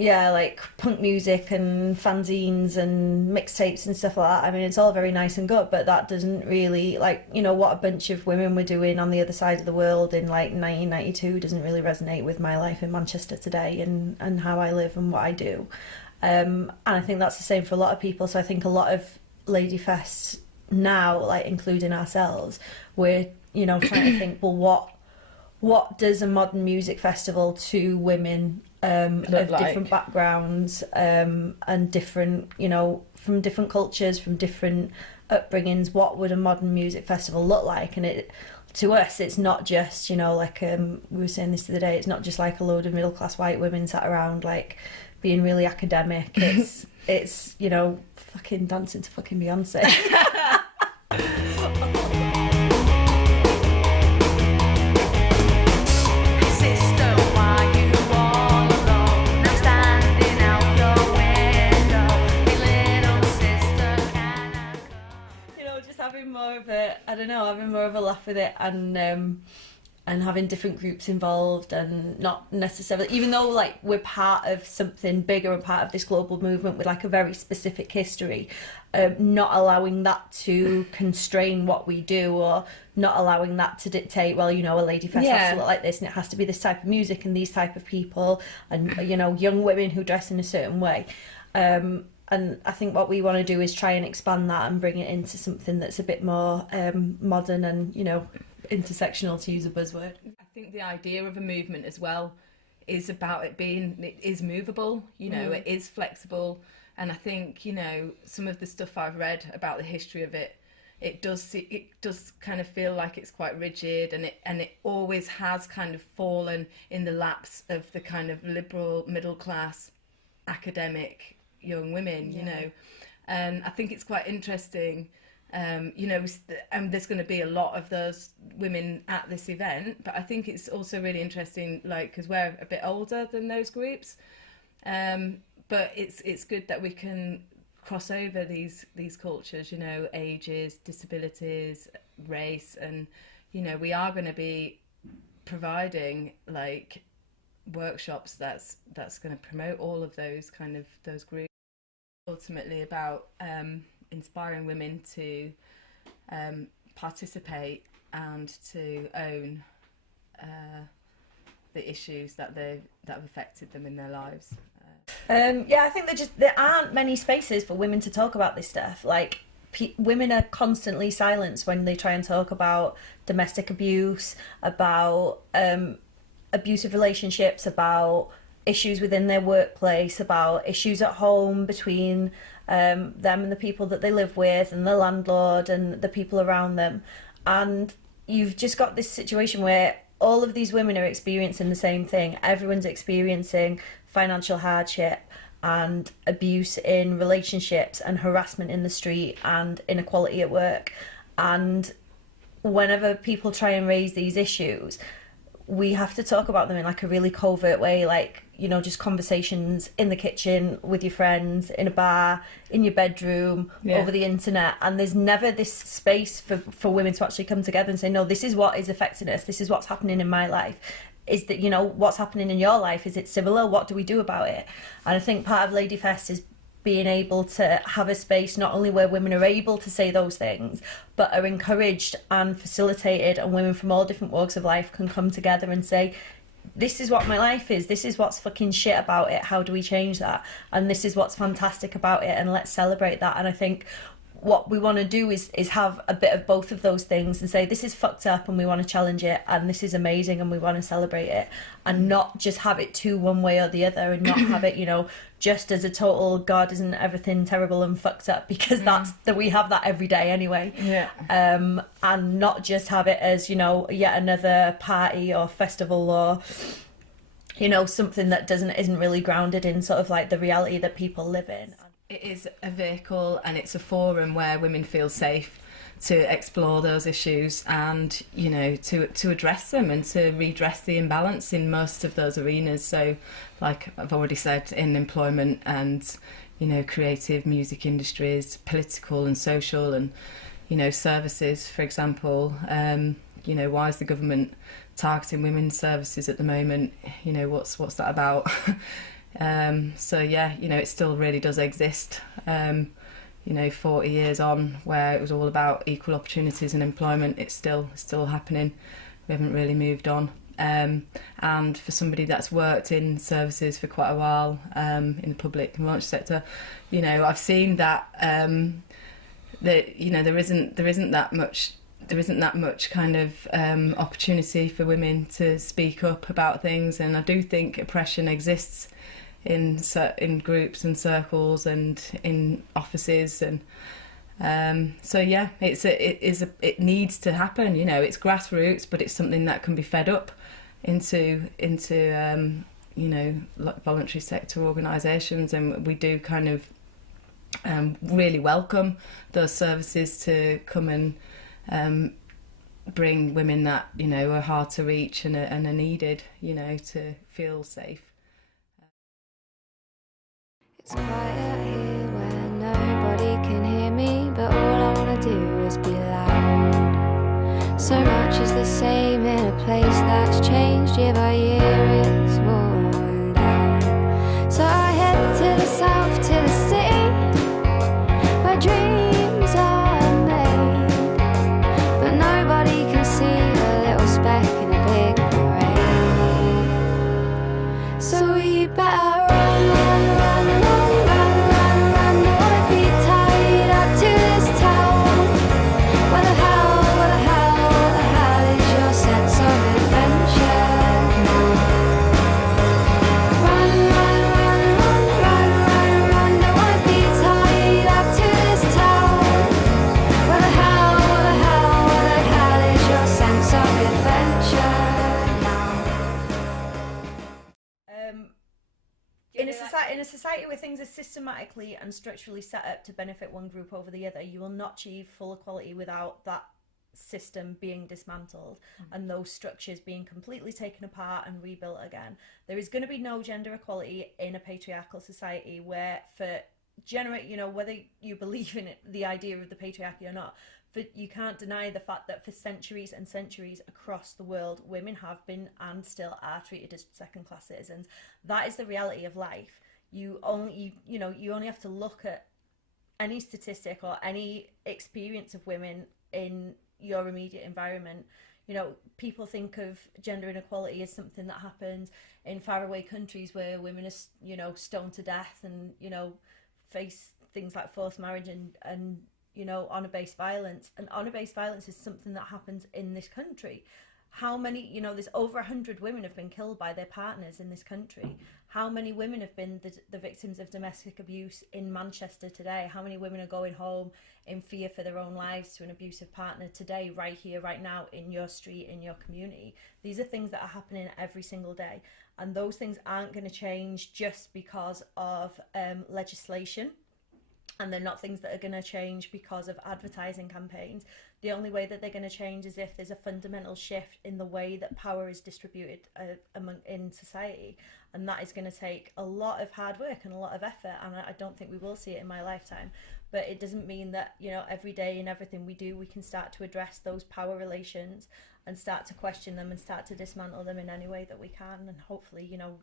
yeah, like punk music and fanzines and mixtapes and stuff like that. I mean, it's all very nice and good, but that doesn't really, like, you know, what a bunch of women were doing on the other side of the world in like 1992 doesn't really resonate with my life in Manchester today and how I live and what I do. And I think that's the same for a lot of people. So I think a lot of Ladyfests now, like including ourselves, we're, you know, trying to think, well, what does a modern music festival to women of different backgrounds and different, you know, from different cultures, from different upbringings, what would a modern music festival look like? And it, to us, it's not just, you know, like we were saying this the other day, it's not just like a load of middle class white women sat around like being really academic. It's you know, fucking dancing to fucking Beyonce. Having more of a, I don't know, having more of a laugh with it and having different groups involved and not necessarily, even though like we're part of something bigger and part of this global movement with like a very specific history, not allowing that to constrain what we do or not allowing that to dictate, well, you know, a Ladyfest has to look like this and it has to be this type of music and these type of people and, you know, young women who dress in a certain way. And I think what we want to do is try and expand that and bring it into something that's a bit more modern and, you know, intersectional, to use a buzzword. I think the idea of a movement as well is about it is movable, you know, it is flexible. And I think, you know, some of the stuff I've read about the history of it, it does kind of feel like it's quite rigid and it always has kind of fallen in the laps of the kind of liberal, middle class, academic young women, you know. I think it's quite interesting, you know, and there's going to be a lot of those women at this event, but I think it's also really interesting, like, because we're a bit older than those groups, but it's good that we can cross over these cultures, you know, ages, disabilities, race, and, you know, we are going to be providing like workshops that's going to promote all of those kind of those groups. Ultimately about inspiring women to participate and to own the issues that have affected them in their lives. Yeah, I think there aren't many spaces for women to talk about this stuff. Like women are constantly silenced when they try and talk about domestic abuse, about abusive relationships, about issues within their workplace, about issues at home between them and the people that they live with and the landlord and the people around them. And you've just got this situation where all of these women are experiencing the same thing. Everyone's experiencing financial hardship and abuse in relationships and harassment in the street and inequality at work. And whenever people try and raise these issues, we have to talk about them in like a really covert way, like, you know, just conversations in the kitchen with your friends, in a bar, in your bedroom, over the internet. And there's never this space for women to actually come together and say, no, this is what is affecting us, this is what's happening in my life. Is that, you know, what's happening in your life? Is it similar? What do we do about it? And I think part of Ladyfest is being able to have a space not only where women are able to say those things, but are encouraged and facilitated, and women from all different walks of life can come together and say, this is what my life is, this is what's fucking shit about it, how do we change that? And this is what's fantastic about it, and let's celebrate that. And I think what we want to do is have a bit of both of those things and say, this is fucked up and we want to challenge it, and this is amazing and we want to celebrate it, and not just have it to one way or the other, and not have it, you know, just as a total God, isn't everything terrible and fucked up, because we have that every day anyway. And not just have it as, you know, yet another party or festival or, you know, something that isn't really grounded in sort of like the reality that people live in. It is a vehicle and it's a forum where women feel safe to explore those issues and, you know, to address them and to redress the imbalance in most of those arenas. So, like I've already said, in employment and, you know, creative music industries, political and social, and, you know, services, for example. You know, why is the government targeting women's services at the moment? You know, what's that about? So yeah, you know, it still really does exist. You know, 40 years on, where it was all about equal opportunities and employment, it's still happening. We haven't really moved on. And for somebody that's worked in services for quite a while, in the public and voluntary sector, you know, I've seen that that, you know, there isn't that much kind of opportunity for women to speak up about things, and I do think oppression exists in groups and circles and in offices, and so yeah, it needs to happen. You know, it's grassroots, but it's something that can be fed up into you know, voluntary sector organisations, and we do kind of really welcome those services to come and bring women that, you know, are hard to reach and are needed, you know, to feel safe. It's quiet here where nobody can hear me, but all I wanna do is be loud. So much is the same in a place that's changed year by year, it's worn down. So I head to the south, to the city, where dreams are made, but nobody can see a little speck in a big parade. So we better in a society where things are systematically and structurally set up to benefit one group over the other, you will not achieve full equality without that system being dismantled and those structures being completely taken apart and rebuilt again. There is going to be no gender equality in a patriarchal society where, for you know, whether you believe in it, the idea of the patriarchy or not, but you can't deny the fact that for centuries and centuries across the world, women have been and still are treated as second-class citizens. That is the reality of life. You only have to look at any statistic or any experience of women in your immediate environment. You know, people think of gender inequality as something that happens in faraway countries where women are, you know, stoned to death and, you know, face things like forced marriage and you know, honour-based violence. And honour-based violence is something that happens in this country. How many, you know, there's over 100 women have been killed by their partners in this country. How many women have been the victims of domestic abuse in Manchester today? How many women are going home in fear for their own lives to an abusive partner today, right here, right now, in your street, in your community? These are things that are happening every single day. And those things aren't going to change just because of legislation. And they're not things that are going to change because of advertising campaigns. The only way that they're going to change is if there's a fundamental shift in the way that power is distributed in society. And that is going to take a lot of hard work and a lot of effort, and I don't think we will see it in my lifetime. But it doesn't mean that, you know, every day in everything we do, we can start to address those power relations and start to question them and start to dismantle them in any way that we can. And hopefully, you know,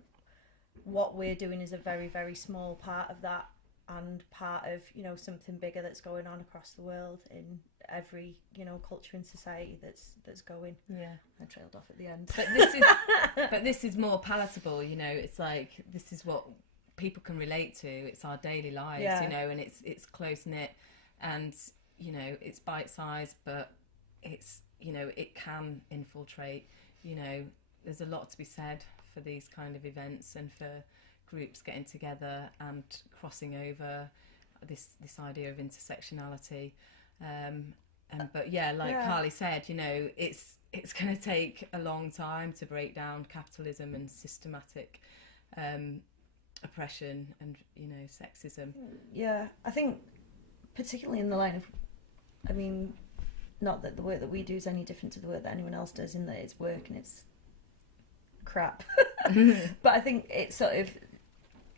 what we're doing is a very, very small part of that, and part of, you know, something bigger that's going on across the world in every, you know, culture and society that's going. Yeah, I trailed off at the end. But this is more palatable, you know. It's like, this is what people can relate to. It's our daily lives, Yeah. You know, and it's close knit, and, you know, it's bite sized, but it's, you know, it can infiltrate. You know, there's a lot to be said for these kind of events and for groups getting together and crossing over this idea of intersectionality, but yeah, like Carly said, you know, it's going to take a long time to break down capitalism and systematic oppression and, you know, sexism. Yeah, I think particularly in the line of, I mean, not that the work that we do is any different to the work that anyone else does, in that it's work and it's crap. But I think it's sort of,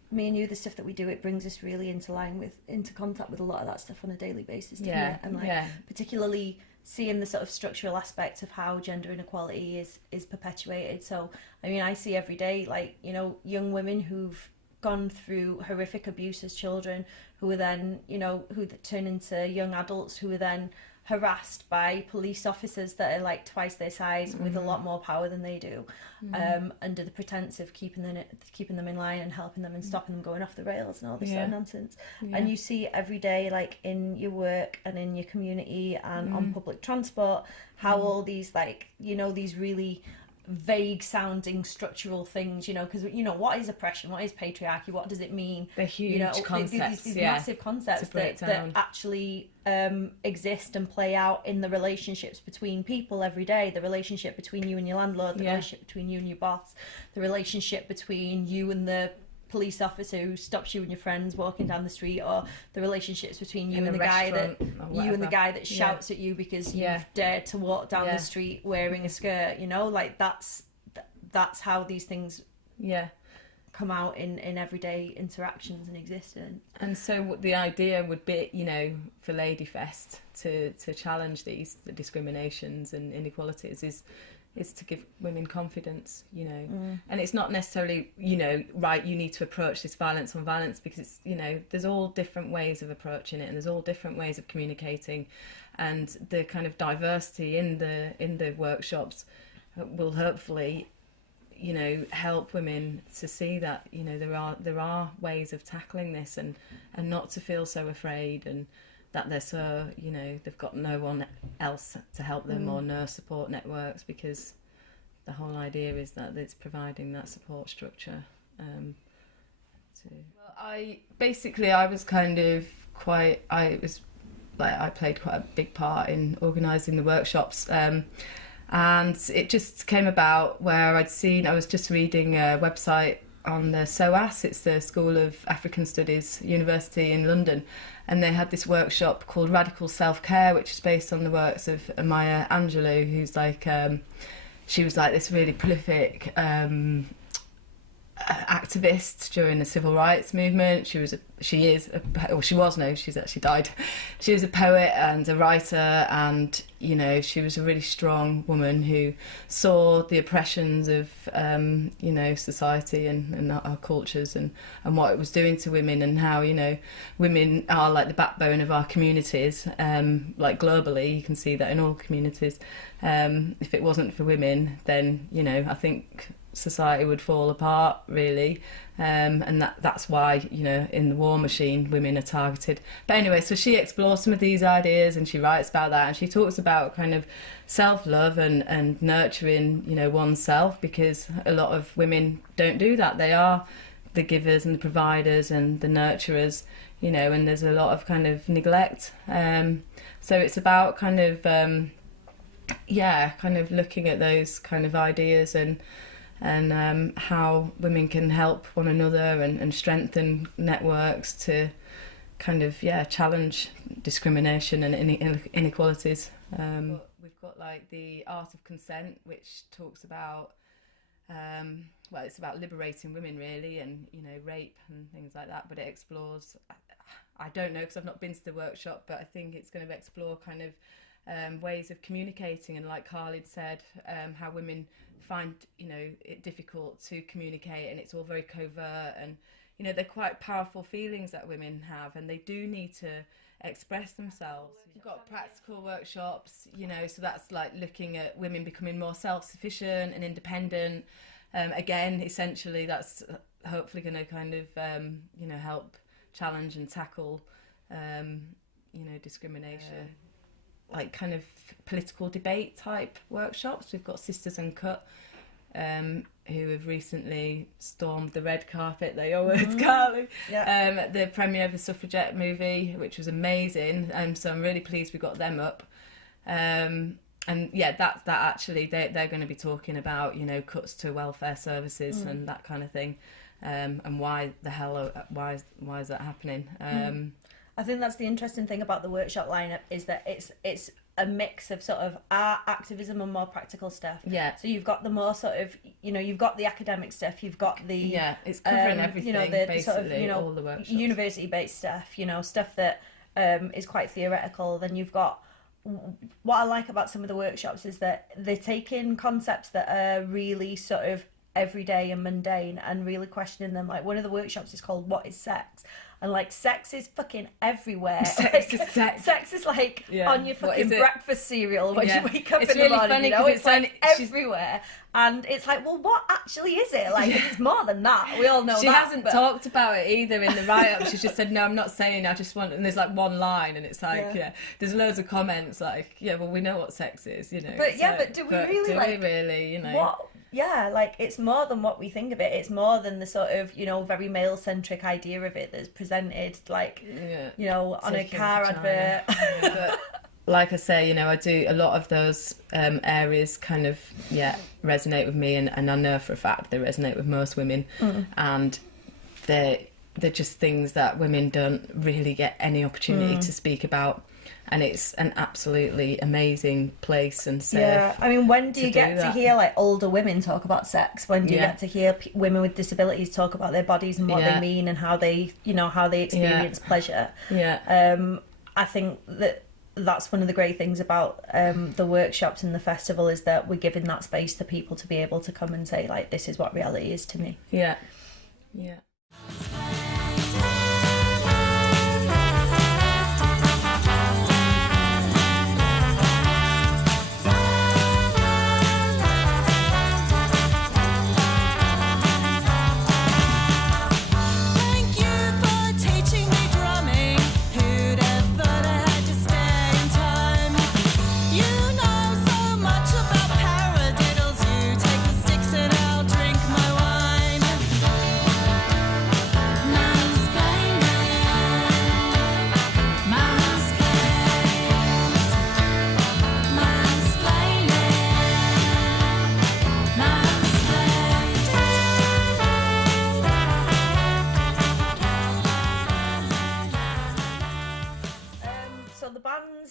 me and you, the stuff that we do, it brings us really into contact with a lot of that stuff on a daily basis, doesn't it? And particularly seeing the sort of structural aspects of how gender inequality is perpetuated. So I mean, I see every day, like, you know, young women who've gone through horrific abuse as children, who are then, you know, who turn into young adults who are then harassed by police officers that are like twice their size with a lot more power than they do, under the pretense of keeping them in line and helping them and stopping them going off the rails and all this sort of nonsense. And you see every day, like in your work and in your community and on public transport, how all these, like, you know, these really vague sounding structural things, you know, because, you know, what is oppression, what is patriarchy, what does it mean? The huge, you know, concepts, these massive concepts that actually exist and play out in the relationships between people every day, the relationship between you and your landlord, the relationship between you and your boss, the relationship between you and the police officer who stops you and your friends walking down the street, or the relationships between you and the guy that shouts at you because you've dared to walk down the street wearing a skirt, you know, like that's how these things come out in everyday interactions and existence. And so what the idea would be, you know, for Ladyfest to challenge these discriminations and inequalities is to give women confidence, you know. And it's not necessarily, you know, right, you need to approach this violence on violence, because it's, you know, there's all different ways of approaching it, and there's all different ways of communicating, and the kind of diversity in the workshops will hopefully, you know, help women to see that, you know, there are ways of tackling this, and not to feel so afraid, and that they're so, you know, they've got no one else to help them or no support networks, because the whole idea is that it's providing that support structure. Well, I played quite a big part in organising the workshops, and it just came about where I was just reading a website on the SOAS, it's the School of African Studies University in London, and they had this workshop called Radical Self-Care, which is based on the works of Maya Angelou, who's like, she was like this really prolific activist during the civil rights movement. She's actually died. She was a poet and a writer, and, you know, she was a really strong woman who saw the oppressions of, you know, society and our cultures and what it was doing to women, and how, you know, women are like the backbone of our communities, like globally, you can see that in all communities. If it wasn't for women, then, you know, I think society would fall apart, really, and that's why, you know, in the war machine women are targeted. But anyway, so she explores some of these ideas and she writes about that, and she talks about kind of self-love and nurturing, you know, oneself, because a lot of women don't do that. They are the givers and the providers and the nurturers, you know, and there's a lot of kind of neglect. So it's about kind of kind of looking at those kind of ideas and how women can help one another and strengthen networks to kind of challenge discrimination and inequalities. We've got like the Art of Consent, which talks about it's about liberating women, really, and, you know, rape and things like that, but it explores, I don't know because I've not been to the workshop, but I think it's going to explore kind of ways of communicating, and like Khalid said, how women find, you know, it difficult to communicate, and it's all very covert, and, you know, they're quite powerful feelings that women have, and they do need to express themselves. We've got practical workshops, you know, so that's like looking at women becoming more self-sufficient and independent. Again, essentially, that's hopefully going to kind of, you know, help challenge and tackle, you know, discrimination. Like kind of political debate type workshops. We've got Sisters Uncut, who have recently stormed the red carpet. They always can't. Yeah. The premiere of the Suffragette movie, which was amazing. So I'm really pleased we got them up. And yeah, that actually they're going to be talking about, you know, cuts to welfare services and that kind of thing, and why is that happening? I think that's the interesting thing about the workshop lineup, is that it's a mix of sort of art, activism, and more practical stuff. Yeah. So you've got the more sort of, you know, you've got the academic stuff, you've got the it's covering everything. You know, the sort of, you know, all the workshops, university-based stuff. You know, stuff that is quite theoretical. Then you've got, what I like about some of the workshops is that they take in concepts that are really sort of everyday and mundane, and really questioning them. Like, one of the workshops is called "What is Sex?" And like, sex is fucking everywhere. Sex is sex. Sex is like on your fucking breakfast cereal when you wake up it's in really the morning. Funny, you know, it's like she's everywhere. And it's like, well, what actually is it? Like, it's more than that. We all know she that. She hasn't talked about it either in the write-up. She's just said, no, I'm not saying, I just want... And there's like one line, and it's like, there's loads of comments like, well, we know what sex is, you know. But but do we really, do we really, you know? What? Yeah, like, it's more than what we think of it. It's more than the sort of, you know, very male-centric idea of it that's presented, like, you know, on a car advert. But like I say, you know, I do a lot of those areas kind of, resonate with me, and I know for a fact they resonate with most women, and they're just things that women don't really get any opportunity to speak about. And it's an absolutely amazing place and safe. Yeah, I mean, when do you get to hear like older women talk about sex? When do you get to hear women with disabilities talk about their bodies and what they mean and how they, you know, how they experience pleasure? Yeah. I think that's one of the great things about the workshops and the festival, is that we're giving that space to people to be able to come and say, like, this is what reality is to me. Yeah. Yeah.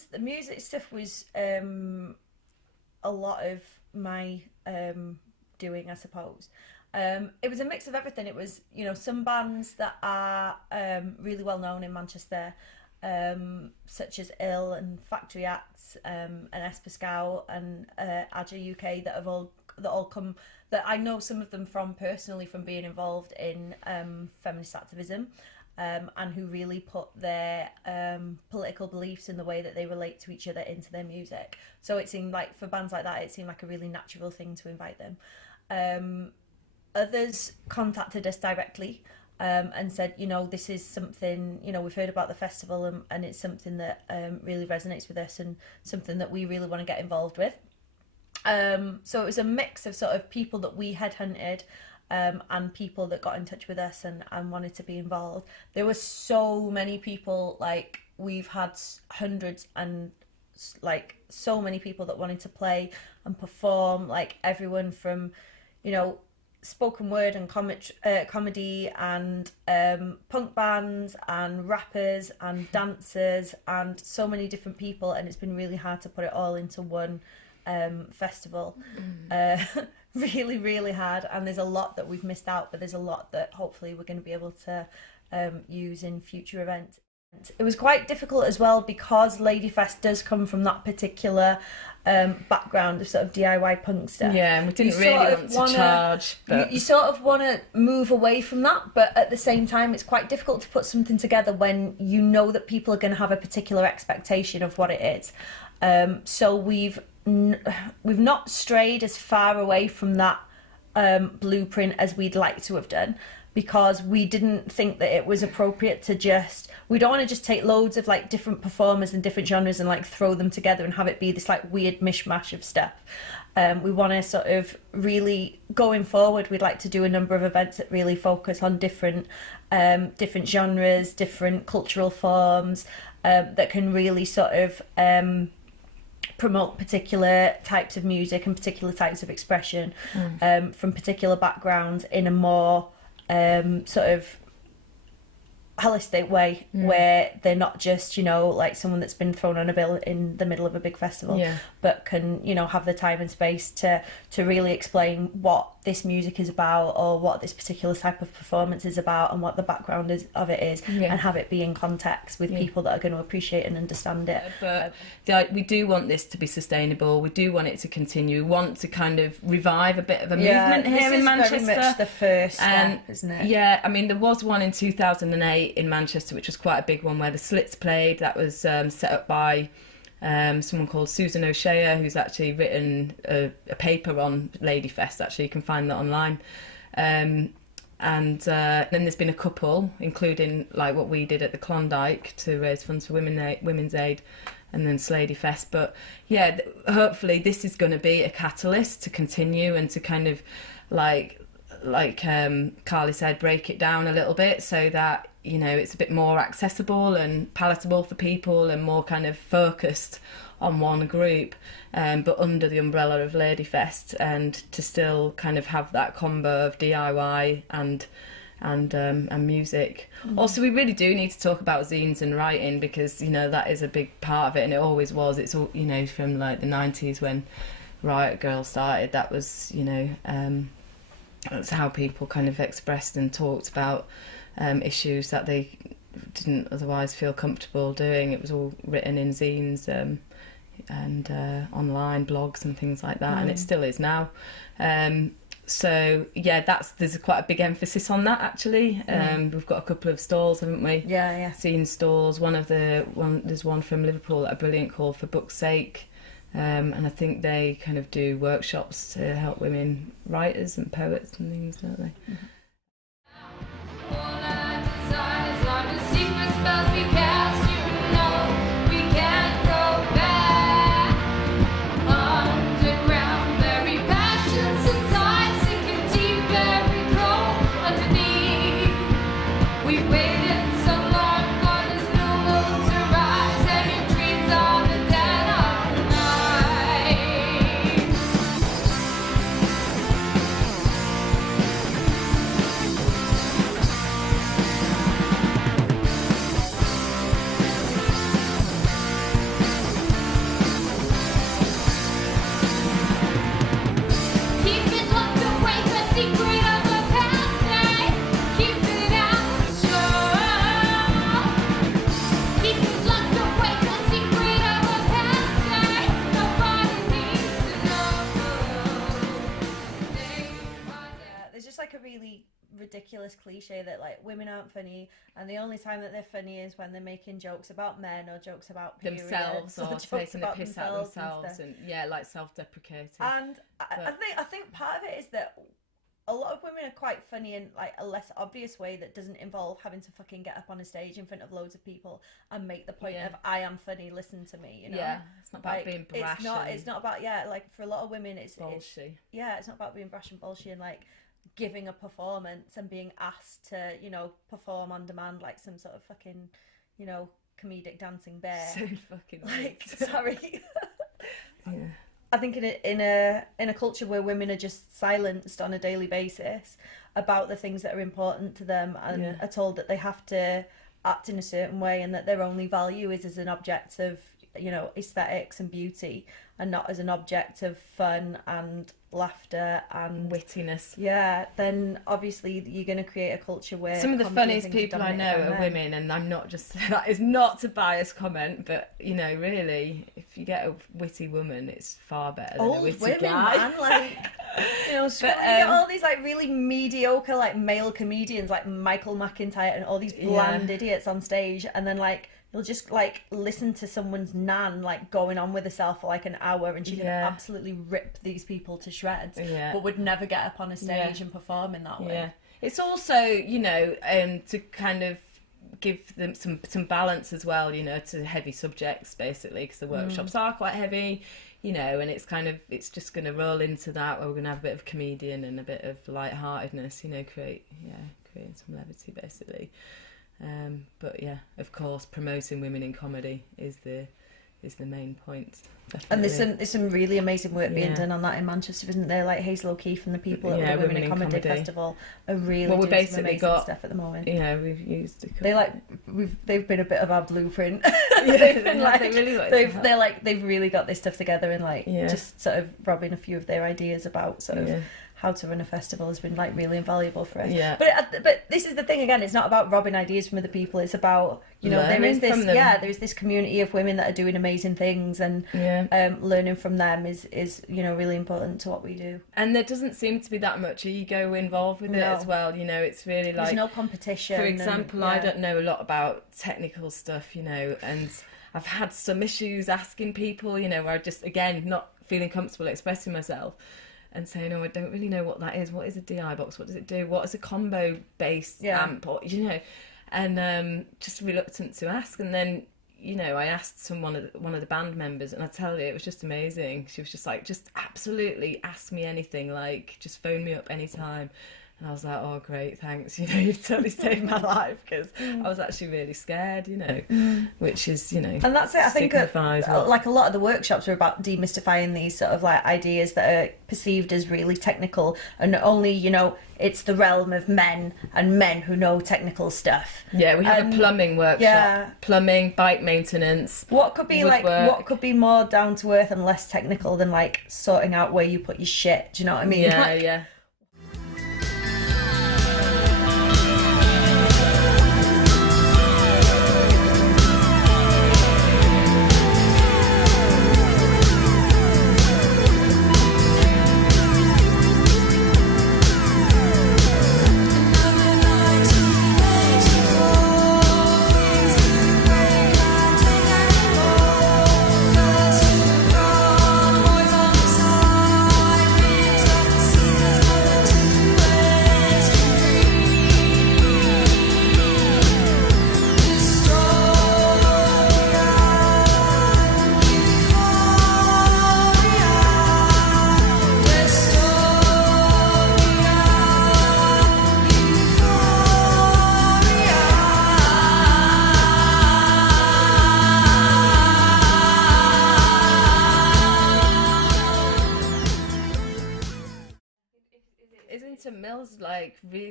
The music stuff was a lot of my doing, I suppose. It was a mix of everything. It was, you know, some bands that are really well known in Manchester, such as Ill and Factory Acts, and Esper Scout and Ajah UK, that all come, that I know some of them from personally from being involved in feminist activism. And who really put their political beliefs in the way that they relate to each other into their music. So it seemed like, for bands like that, it seemed like a really natural thing to invite them. Others contacted us directly and said, you know, this is something, you know, we've heard about the festival, and it's something that really resonates with us and something that we really want to get involved with. So it was a mix of sort of people that we headhunted, and people that got in touch with us and wanted to be involved. There were so many people, like, we've had hundreds, and like so many people that wanted to play and perform, like everyone from, you know, spoken word and comedy and punk bands and rappers and dancers and so many different people, and it's been really hard to put it all into one festival. Really, really hard, and there's a lot that we've missed out, but there's a lot that hopefully we're going to be able to use in future events. It was quite difficult as well, because Ladyfest does come from that particular background of sort of DIY punk stuff. Yeah, and we didn't really want to charge. But... You sort of want to move away from that, but at the same time, it's quite difficult to put something together when you know that people are going to have a particular expectation of what it is. So we've not strayed as far away from that blueprint as we'd like to have done, because we didn't think that it was appropriate to we don't want to just take loads of like different performers and different genres and like throw them together and have it be this like weird mishmash of stuff. We want to sort of really, going forward, we'd like to do a number of events that really focus on different genres, different cultural forms, that can really sort of promote particular types of music and particular types of expression from particular backgrounds in a more sort of holistic way, where they're not just, you know, like someone that's been thrown on a bill in the middle of a big festival, but can, you know, have the time and space to really explain what this music is about, or what this particular type of performance is about, and what the background of it is, and have it be in context with people that are going to appreciate and understand it. But we do want this to be sustainable. We do want it to continue. We want to kind of revive a bit of a movement here in Manchester. Very much the first step, isn't it? Yeah, I mean, there was one in 2008 in Manchester, which was quite a big one, where the Slits played. That was set up by someone called Susan O'Shea, who's actually written a paper on Ladyfest. Actually, you can find that online. And then there's been a couple, including like what we did at the Klondike to raise funds for Women's Aid, and then Ladyfest. But yeah, hopefully this is going to be a catalyst to continue and to kind of like Carly said, break it down a little bit so that, you know, it's a bit more accessible and palatable for people and more kind of focused on one group, but under the umbrella of Ladyfest, and to still kind of have that combo of DIY and music. Also, we really do need to talk about zines and writing, because, you know, that is a big part of it, and it always was. It's all, you know, from like the 90s when Riot Girl started. That was, you know, that's how people kind of expressed and talked about issues that they didn't otherwise feel comfortable doing. It was all written in zines and online blogs and things like that, and it still is now. So yeah, there's quite a big emphasis on that, actually. We've got a couple of stalls, haven't we? Yeah. Zine stalls. There's one from Liverpool that are brilliant, called For Book's Sake. And I think they kind of do workshops to help women writers and poets and things, don't they? Ridiculous cliche that like women aren't funny, and the only time that they're funny is when they're making jokes about men or jokes about periods, themselves, or taking the piss out of themselves, and like self-deprecating. And I think part of it is that a lot of women are quite funny in like a less obvious way that doesn't involve having to fucking get up on a stage in front of loads of people and make the point of I am funny, listen to me, you know? Yeah, it's not about like, being brash. It's not about like for a lot of women it's bullshit. It's not about being brash and bullshit and like giving a performance and being asked to, you know, perform on demand like some sort of fucking, you know, comedic dancing bear. So fucking like sorry. Yeah. I think in a culture where women are just silenced on a daily basis about the things that are important to them, and are told that they have to act in a certain way, and that their only value is as an object of, you know, aesthetics and beauty, and not as an object of fun and laughter and wittiness. Yeah, then obviously you're going to create a culture where some of the funniest people I know are women, and I'm not just, that is not a biased comment, but you know, really, if you get a witty woman, it's far better than a witty women, guy. Man, like, you know, you get all these like really mediocre like male comedians like Michael McIntyre and all these bland idiots on stage, and then like you'll just like listen to someone's nan like going on with herself for like an hour, and she can absolutely rip these people to shreds, but would never get up on a stage and perform in that way. Yeah, it's also, you know, to kind of give them some balance as well, you know, to heavy subjects basically, because the workshops are quite heavy, you know, and it's kind of, it's just going to roll into that where we're going to have a bit of comedian and a bit of lightheartedness, you know, creating some levity basically. But yeah, of course, promoting women in comedy is the the main point. And Definitely. there's some really amazing work being done on that in Manchester, isn't there? Like Hazel O'Keefe and the people at the Women in Comedy Festival are really doing some amazing stuff at the moment. Yeah, we've used a couple. They've been a bit of our blueprint. They've really got this stuff together, and just sort of robbing a few of their ideas about sort of how to run a festival has been like really invaluable for us. Yeah. But this is the thing again. It's not about robbing ideas from other people. It's about there is this community of women that are doing amazing things, and learning from them is really important to what we do. And there doesn't seem to be that much ego involved with it as well. It's really like there's no competition. For example, I don't know a lot about technical stuff, and I've had some issues asking people, where I just again not feeling comfortable expressing myself. And saying, I don't really know what that is. What is a DI box? What does it do? What is a combo-based amp? Or, and just reluctant to ask. And then, I asked one of the band members, and I tell you, it was just amazing. She was just like, just absolutely ask me anything. Like, just phone me up anytime. And I was like, oh, great, thanks. You've totally saved my life, because I was actually really scared, which is, And that's it. I think like a lot of the workshops are about demystifying these sort of like ideas that are perceived as really technical, and only, it's the realm of men and men who know technical stuff. Yeah, we have a plumbing workshop, plumbing, bike maintenance. What could be what could be more down to earth and less technical than like sorting out where you put your shit? Do you know what I mean? Yeah.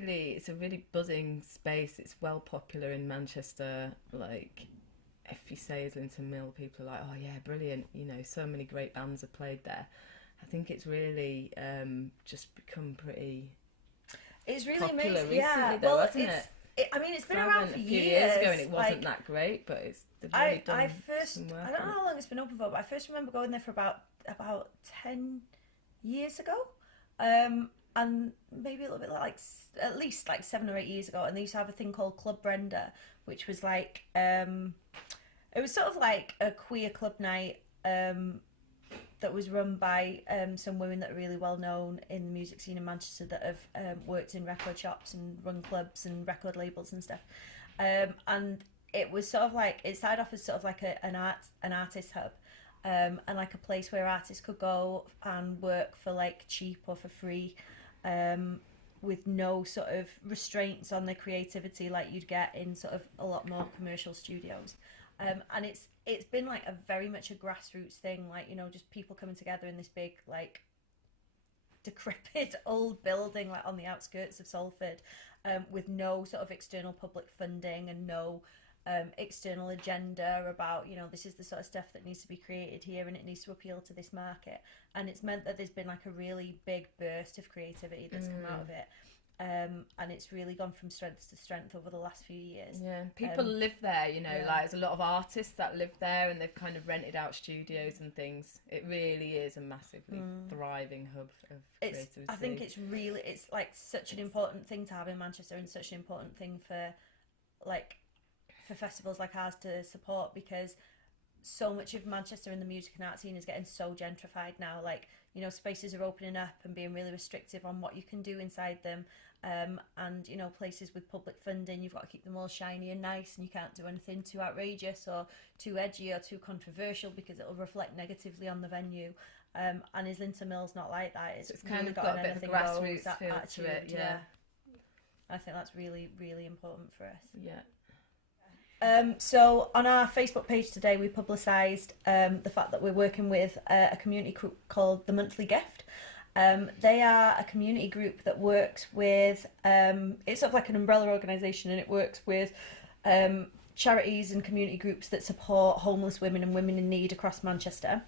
It's a really buzzing space. It's well popular in Manchester. Like, if you say Islington Mill, people are like, oh yeah, brilliant, so many great bands have played there. I think it's really just become pretty popular recently, though, hasn't it? I mean, it's been around for a few years ago, and it wasn't like, that great, but they've really done some work. I don't know how long it's been open for, but I first remember going there for about 10 years ago. And maybe a little bit like at least like 7 or 8 years ago, and they used to have a thing called Club Brenda, which was like it was sort of like a queer club night that was run by some women that are really well known in the music scene in Manchester, that have worked in record shops and run clubs and record labels and stuff. And it was sort of like, it started off as sort of like an artist hub. And like a place where artists could go and work for like cheap or for free, with no sort of restraints on their creativity like you'd get in sort of a lot more commercial studios. And it's been like a very much a grassroots thing, like, just people coming together in this big like decrepit old building like on the outskirts of Salford, with no sort of external public funding and no external agenda about, this is the sort of stuff that needs to be created here and it needs to appeal to this market. And it's meant that there's been like a really big burst of creativity that's come out of it. And it's really gone from strength to strength over the last few years. Yeah, people live there, like there's a lot of artists that live there, and they've kind of rented out studios and things. It really is a massively thriving hub of creativity. I think it's like such an important thing to have in Manchester, and such an important thing for festivals like ours to support, because so much of Manchester and the music and art scene is getting so gentrified now. Like, spaces are opening up and being really restrictive on what you can do inside them. And, places with public funding, you've got to keep them all shiny and nice, and you can't do anything too outrageous or too edgy or too controversial, because it'll reflect negatively on the venue. And Islington Mill's not like that. It's kind really of got a bit of a grassroots feel attitude, to it, yeah. I think that's really, really important for us. Yeah. So on our Facebook page today, we publicised the fact that we're working with a community group called The Monthly Gift. They are a community group that works with, it's sort of like an umbrella organisation, and it works with charities and community groups that support homeless women and women in need across Manchester.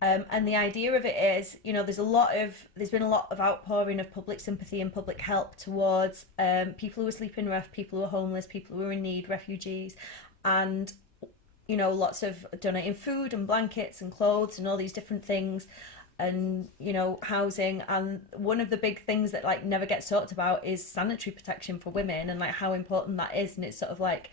And the idea of it is, you know, there's been a lot of outpouring of public sympathy and public help towards people who are sleeping rough, people who are homeless, people who are in need, refugees, and, you know, lots of donating food and blankets and clothes and all these different things, and, you know, housing. And one of the big things that like never gets talked about is sanitary protection for women, and like how important that is. And it's sort of like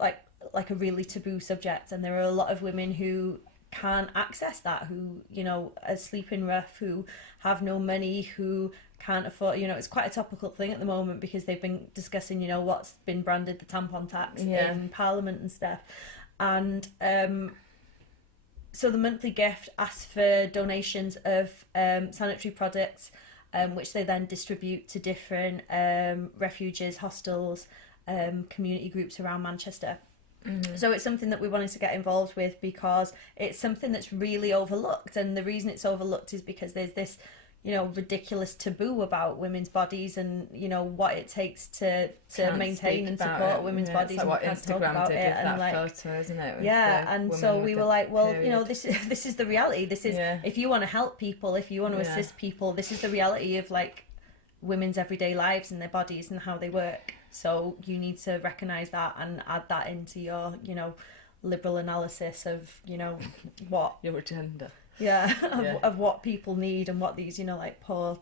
a really taboo subject, and there are a lot of women who can't access that, who, you know, are sleeping rough, who have no money, who can't afford, you know, it's quite a topical thing at the moment because they've been discussing, you know, what's been branded the tampon tax in Parliament and stuff. And so the Monthly Gift asks for donations of sanitary products, which they then distribute to different refuges, hostels, community groups around Manchester. So it's something that we wanted to get involved with because it's something that's really overlooked, and the reason it's overlooked is because there's this, you know, ridiculous taboo about women's bodies and, you know, what it takes to maintain and support women's bodies. It's like and what Instagram did with that like, photo, isn't it? And so we were like, well, you know, this is the reality. This is if you want to help people, if you want to assist people, this is the reality of like women's everyday lives and their bodies and how they work. So you need to recognise that and add that into your, you know, liberal analysis of, you know, what your agenda. Of what people need and what these, you know, like poor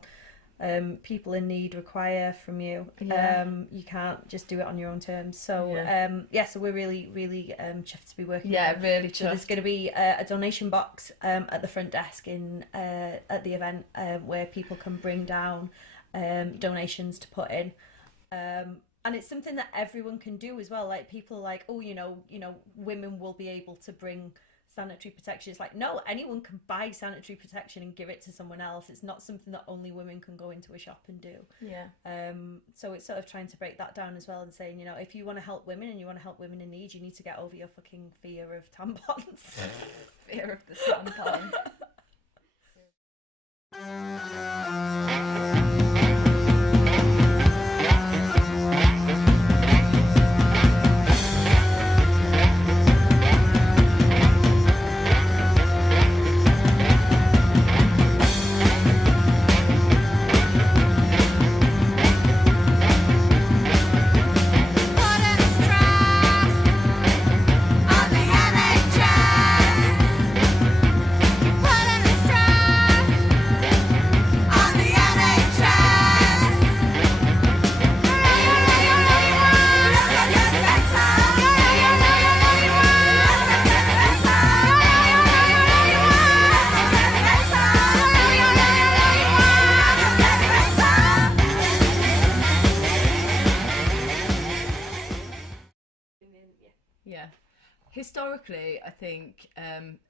people in need require from you. You can't just do it on your own terms. So so we're really chuffed to be working. Really chuffed. So there's going to be a donation box at the front desk at the event where people can bring down donations to put in. And it's something that everyone can do as well. Like people are like, oh, you know, women will be able to bring sanitary protection. It's like, no, anyone can buy sanitary protection and give it to someone else. It's not something that only women can go into a shop and do. So it's sort of trying to break that down as well and saying, you know, if you want to help women and you want to help women in need, you need to get over your fucking fear of tampons. Fear of the tampon. Historically, I think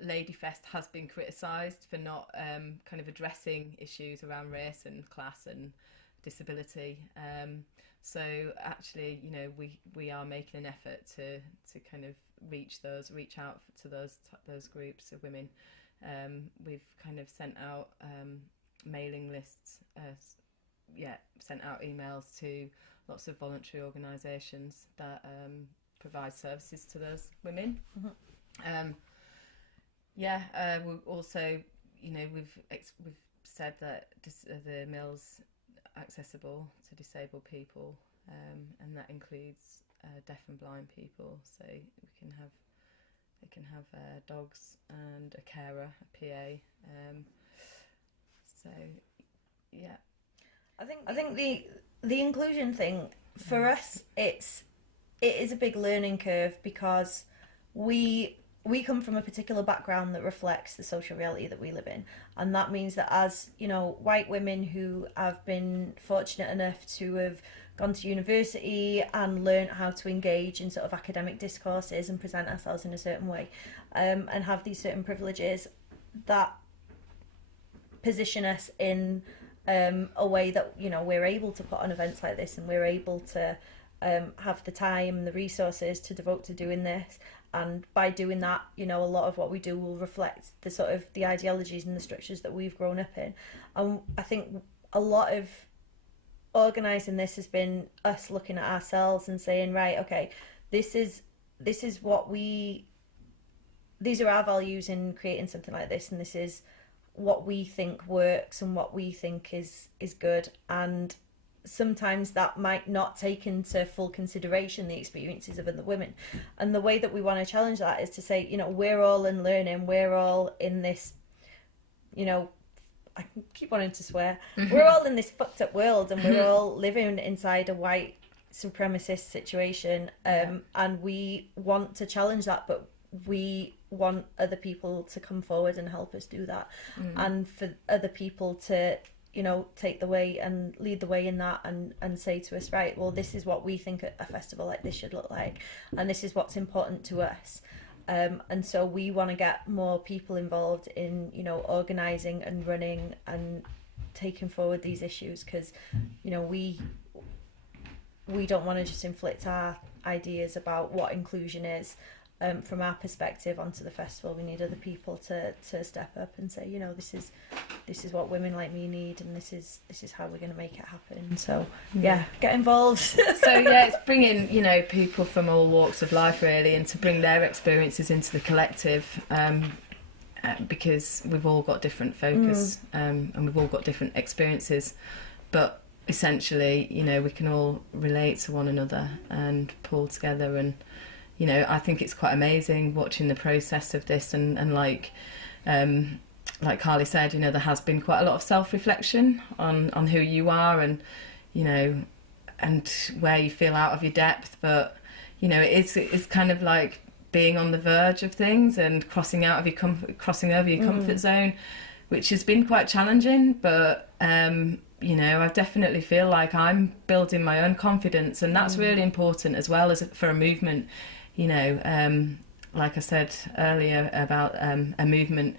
Ladyfest has been criticised for not kind of addressing issues around race and class and disability. So actually, you know, we are making an effort to kind of reach out to those groups of women. We've kind of sent out mailing lists, sent out emails to lots of voluntary organisations that provide services to those women. We also, you know, we've said that the mill's accessible to disabled people, and that includes deaf and blind people. So they can have dogs and a carer, a PA. I think the inclusion thing for us, it is a big learning curve because we come from a particular background that reflects the social reality that we live in, and that means that as, you know, white women who have been fortunate enough to have gone to university and learned how to engage in sort of academic discourses and present ourselves in a certain way, and have these certain privileges that position us in a way that, you know, we're able to put on events like this, and we're able to have the time, the resources to devote to doing this. And by doing that, you know, a lot of what we do will reflect the sort of the ideologies and the structures that we've grown up in. And I think a lot of organising this has been us looking at ourselves and saying, right, okay, this is what these are our values in creating something like this, and this is what we think works and what we think is good. And sometimes that might not take into full consideration the experiences of other women. And the way that we want to challenge that is to say, you know, we're all in learning, we're all in this, you know, I keep wanting to swear, we're all in this fucked up world, and we're all living inside a white supremacist situation, and we want to challenge that, but we want other people to come forward and help us do that, and for other people to, you know, take the way and lead the way in that, and say to us, right, well, this is what we think a festival like this should look like, and this is what's important to us. And so we want to get more people involved in, you know, organising and running and taking forward these issues, because, you know, we don't want to just inflict our ideas about what inclusion is from our perspective onto the festival. We need other people to step up and say, you know, this is what women like me need, and this is how we're going to make it happen. So yeah, get involved. So yeah, it's bringing, you know, people from all walks of life really, and to bring their experiences into the collective, because we've all got different focus, and we've all got different experiences, but essentially, you know, we can all relate to one another and pull together. And you know, I think it's quite amazing watching the process of this, and like Carly said, you know, there has been quite a lot of self-reflection on who you are, and you know, and where you feel out of your depth. But you know, it's kind of like being on the verge of things and crossing over your comfort zone, which has been quite challenging. But you know, I definitely feel like I'm building my own confidence, and that's really important as well as for a movement. You know, like I said earlier about a movement,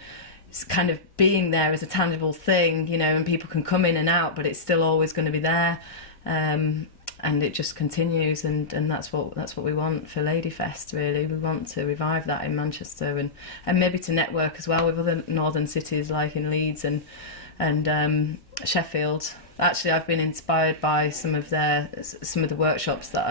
it's kind of being there as a tangible thing, you know, and people can come in and out, but it's still always going to be there, and it just continues, and that's what we want for Ladyfest. Really, we want to revive that in Manchester, and maybe to network as well with other northern cities like in Leeds and Sheffield. Actually, I've been inspired by some of the workshops that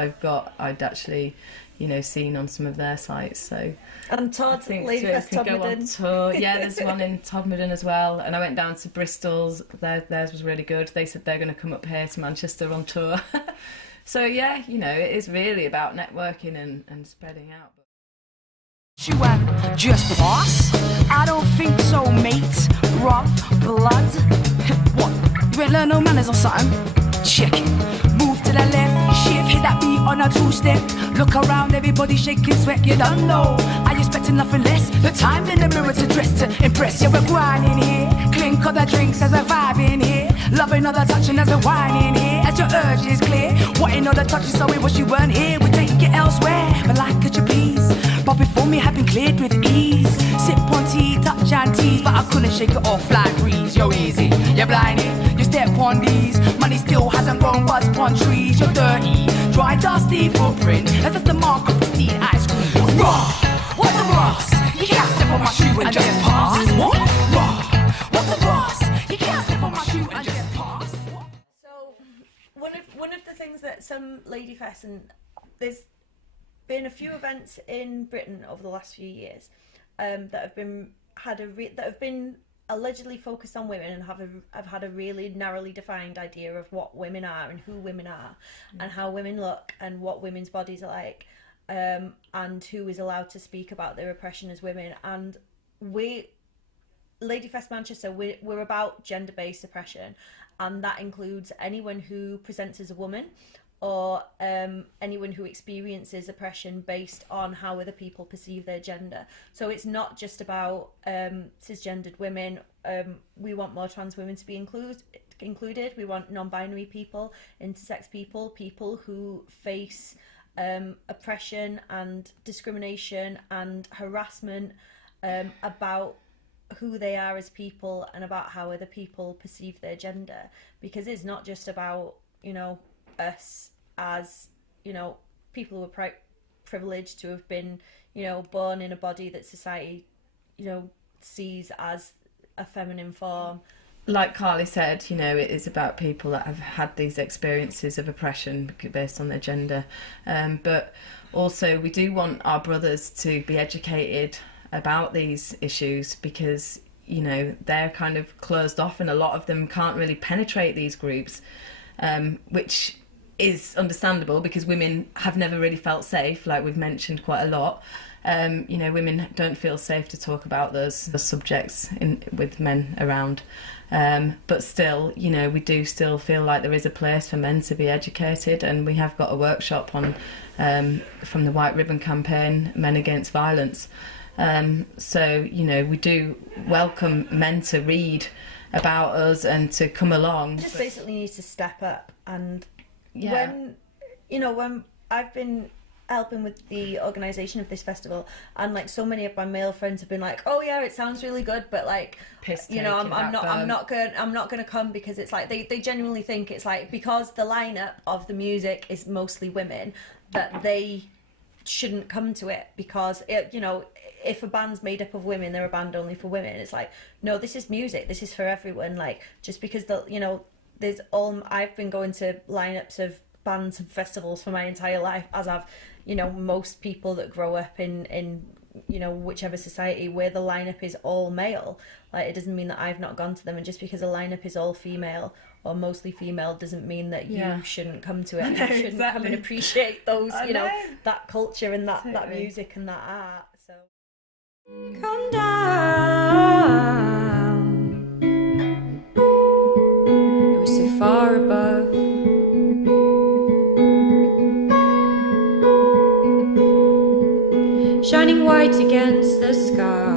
I'd actually, you know, seen on some of their sites. So and Todd, Ladyfest Todmorden. Yeah, there's one in Todmorden as well. And I went down to Bristol's. Theirs was really good. They said they're going to come up here to Manchester on tour. So yeah, you know, it is really about networking and spreading out. You and just the boss? I don't think so, mate. Rough blood. What? You ain't learn no manners or something? Check it. Move to the left, shift, hit that beat on a two-step. Look around, everybody shaking sweat, you don't know. I expecting nothing less. The time in the mirror to dress to impress. Yeah, we're grinding here. Clink other drinks as a vibe in here. Loving other touching as a wine in here. As your urge is clear. Wanting other touches, so we wish you weren't here. We take it elsewhere, but like could you please? But before me had been cleared with ease. Sip on tea, touch and tease, but I couldn't shake it off like breeze. Yo, easy, you're blinded, you step on these. Money still hasn't grown, buzz on trees. You're dirty, dry, dusty footprint. That's just the mark of pristine ice cream. Raw, what's the Ross? You can't step on my shoe and just pass. What? Raw, what's the Ross? You can't step on my shoe and just pass. So one of the things that some Ladyfest, and there's been a few events in Britain over the last few years that have been allegedly focused on women and have had a really narrowly defined idea of what women are and who women are and how women look and what women's bodies are like, and who is allowed to speak about their oppression as women. And Ladyfest Manchester, we're about gender-based oppression, and that includes anyone who presents as a woman or anyone who experiences oppression based on how other people perceive their gender. So it's not just about cisgendered women. We want more trans women to be included. We want non-binary people, intersex people who face oppression and discrimination and harassment about who they are as people and about how other people perceive their gender. Because it's not just about, you know, us as, you know, people who are privileged to have been, you know, born in a body that society, you know, sees as a feminine form. Like Carly said, you know, it is about people that have had these experiences of oppression based on their gender. But also we do want our brothers to be educated about these issues, because, you know, they're kind of closed off and a lot of them can't really penetrate these groups, which is understandable because women have never really felt safe, like we've mentioned quite a lot. You know, women don't feel safe to talk about those subjects with men around. But still, you know, we do still feel like there is a place for men to be educated, and we have got a workshop on from the White Ribbon campaign, Men Against Violence. So, you know, we do welcome men to read about us and to come along. Just basically need to step up. And Yeah. when I've been helping with the organisation of this festival, and like so many of my male friends have been like, oh yeah, it sounds really good, but like, you know, I'm not gonna come, because it's like they genuinely think it's like, because the lineup of the music is mostly women, that they shouldn't come to it, because it, you know, if a band's made up of women, they're a band only for women. It's like, no, this is music, this is for everyone. Like, just because I've been going to lineups of bands and festivals for my entire life, as I've, you know, most people that grow up in you know, whichever society where the lineup is all male. Like, it doesn't mean that I've not gone to them, and just because a lineup is all female or mostly female doesn't mean that you shouldn't come to it, and you shouldn't come and appreciate those, you know, that culture and that music and that art. So Come down. It was so far above. Shining white against the sky.